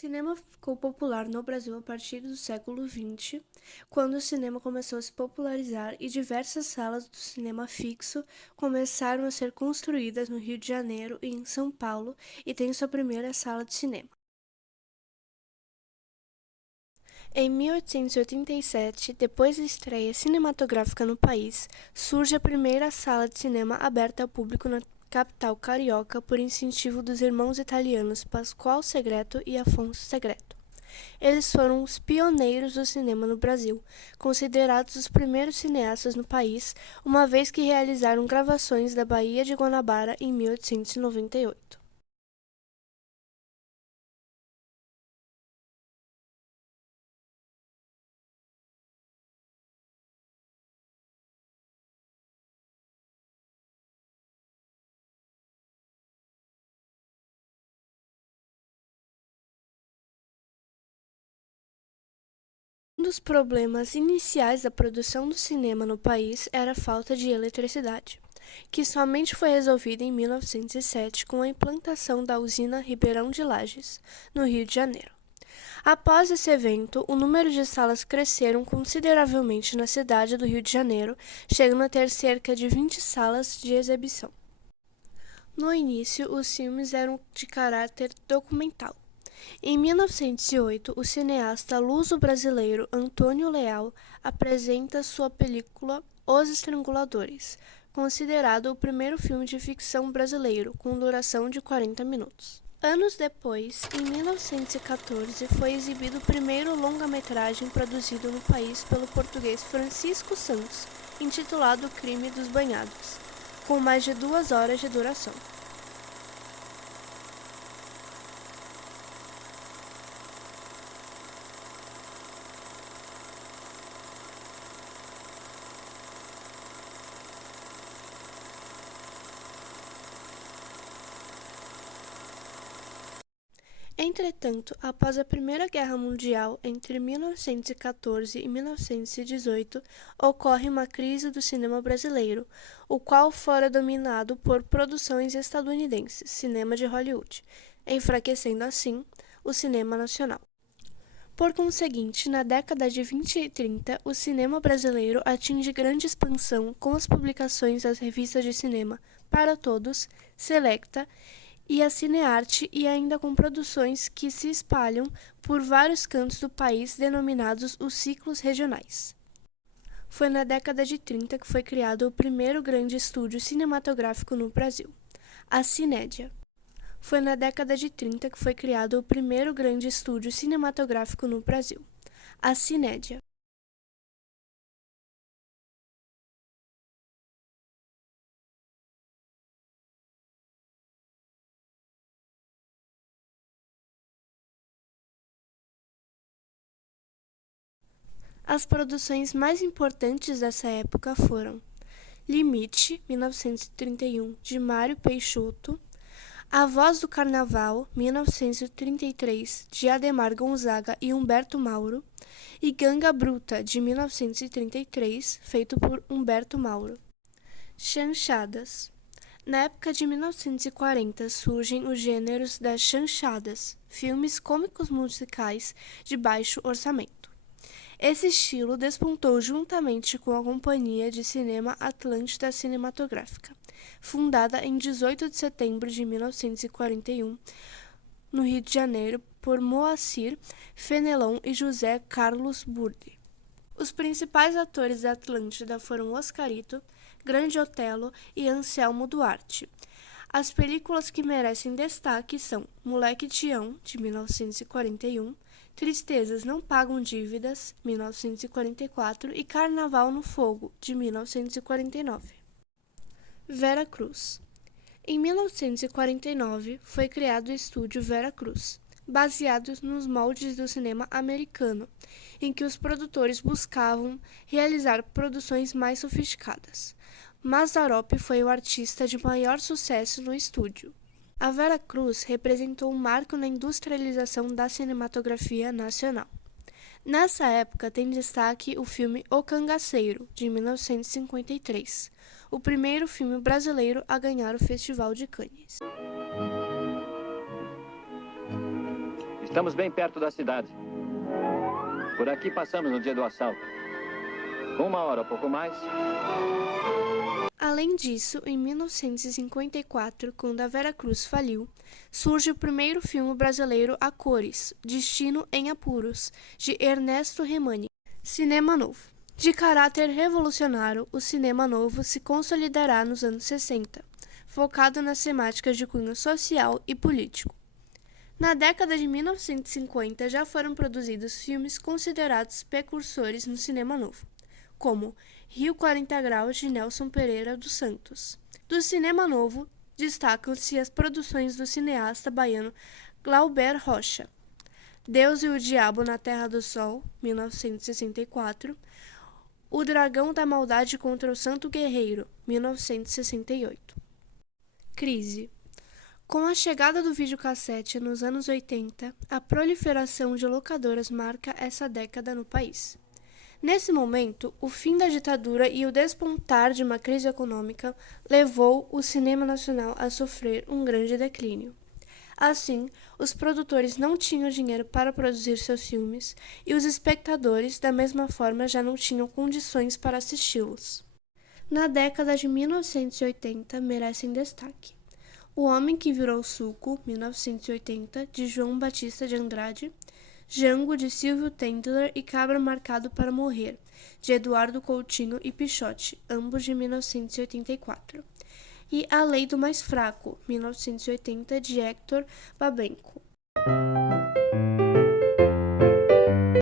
Cinema ficou popular no Brasil a partir do século XX, quando o cinema começou a se popularizar e diversas salas do cinema fixo começaram a ser construídas no Rio de Janeiro e em São Paulo, e tem sua primeira sala de cinema. Em 1887, depois da estreia cinematográfica no país, surge a primeira sala de cinema aberta ao público na capital carioca por incentivo dos irmãos italianos Pascoal Segreto e Afonso Segreto. Eles foram os pioneiros do cinema no Brasil, considerados os primeiros cineastas no país, uma vez que realizaram gravações da Baía de Guanabara em 1898. Um dos problemas iniciais da produção do cinema no país era a falta de eletricidade, que somente foi resolvida em 1907 com a implantação da usina Ribeirão de Lages, no Rio de Janeiro. Após esse evento, o número de salas cresceram consideravelmente na cidade do Rio de Janeiro, chegando a ter cerca de 20 salas de exibição. No início, os filmes eram de caráter documental. Em 1908, o cineasta luso-brasileiro Antônio Leal apresenta sua película Os Estranguladores, considerado o primeiro filme de ficção brasileiro, com duração de 40 minutos. Anos depois, em 1914, foi exibido o primeiro longa-metragem produzido no país pelo português Francisco Santos, intitulado O Crime dos Banhados, com mais de 2 horas de duração. Entretanto, após a Primeira Guerra Mundial, entre 1914 e 1918, ocorre uma crise do cinema brasileiro, o qual fora dominado por produções estadunidenses, cinema de Hollywood, enfraquecendo assim o cinema nacional. Por conseguinte, na década de 20 e 30, o cinema brasileiro atinge grande expansão com as publicações das revistas de cinema Para Todos, Selecta e a Cinearte, e ainda com produções que se espalham por vários cantos do país denominados os ciclos regionais. Foi na década de 30 que foi criado o primeiro grande estúdio cinematográfico no Brasil, a Cinédia. Foi na década de 30 que foi criado o primeiro grande estúdio cinematográfico no Brasil, a Cinédia. As produções mais importantes dessa época foram Limite, 1931, de Mário Peixoto, A Voz do Carnaval, 1933, de Adhemar Gonzaga e Humberto Mauro, e Ganga Bruta, de 1933, feito por Humberto Mauro. Chanchadas. Na época de 1940 surgem os gêneros das chanchadas, filmes cômicos musicais de baixo orçamento. Esse estilo despontou juntamente com a Companhia de Cinema Atlântida Cinematográfica, fundada em 18 de setembro de 1941, no Rio de Janeiro, por Moacir Fenelon e José Carlos Burdi. Os principais atores da Atlântida foram Oscarito, Grande Otelo e Anselmo Duarte. As películas que merecem destaque são Moleque Tião, de 1941, Tristezas Não Pagam Dívidas, 1944, e Carnaval no Fogo, de 1949. Vera Cruz. Em 1949, foi criado o estúdio Vera Cruz, baseado nos moldes do cinema americano, em que os produtores buscavam realizar produções mais sofisticadas. Mazzaropi foi o artista de maior sucesso no estúdio. A Vera Cruz representou um marco na industrialização da cinematografia nacional. Nessa época tem destaque o filme O Cangaceiro, de 1953, o primeiro filme brasileiro a ganhar o Festival de Cannes. Estamos bem perto da cidade. Por aqui passamos no dia do assalto. 1 hora, pouco mais. Além disso, em 1954, quando a Vera Cruz faliu, surge o primeiro filme brasileiro a cores, Destino em Apuros, de Ernesto Remani. Cinema Novo. De caráter revolucionário, o cinema novo se consolidará nos anos 60, focado nas temáticas de cunho social e político. Na década de 1950 já foram produzidos filmes considerados precursores no cinema novo, como Rio 40 Graus, de Nelson Pereira dos Santos. Do cinema novo, destacam-se as produções do cineasta baiano Glauber Rocha, Deus e o Diabo na Terra do Sol, 1964, O Dragão da Maldade contra o Santo Guerreiro, 1968. Crise. Com a chegada do videocassete nos anos 80, a proliferação de locadoras marca essa década no país. Nesse momento, o fim da ditadura e o despontar de uma crise econômica levou o cinema nacional a sofrer um grande declínio. Assim, os produtores não tinham dinheiro para produzir seus filmes e os espectadores, da mesma forma, já não tinham condições para assisti-los. Na década de 1980, merecem destaque O Homem que Virou Suco, 1980, de João Batista de Andrade, Django, de Silvio Tendler e Cabra Marcado para Morrer, de Eduardo Coutinho e Pichote, ambos de 1984. E A Lei do Mais Fraco, 1980, de Hector Babenco.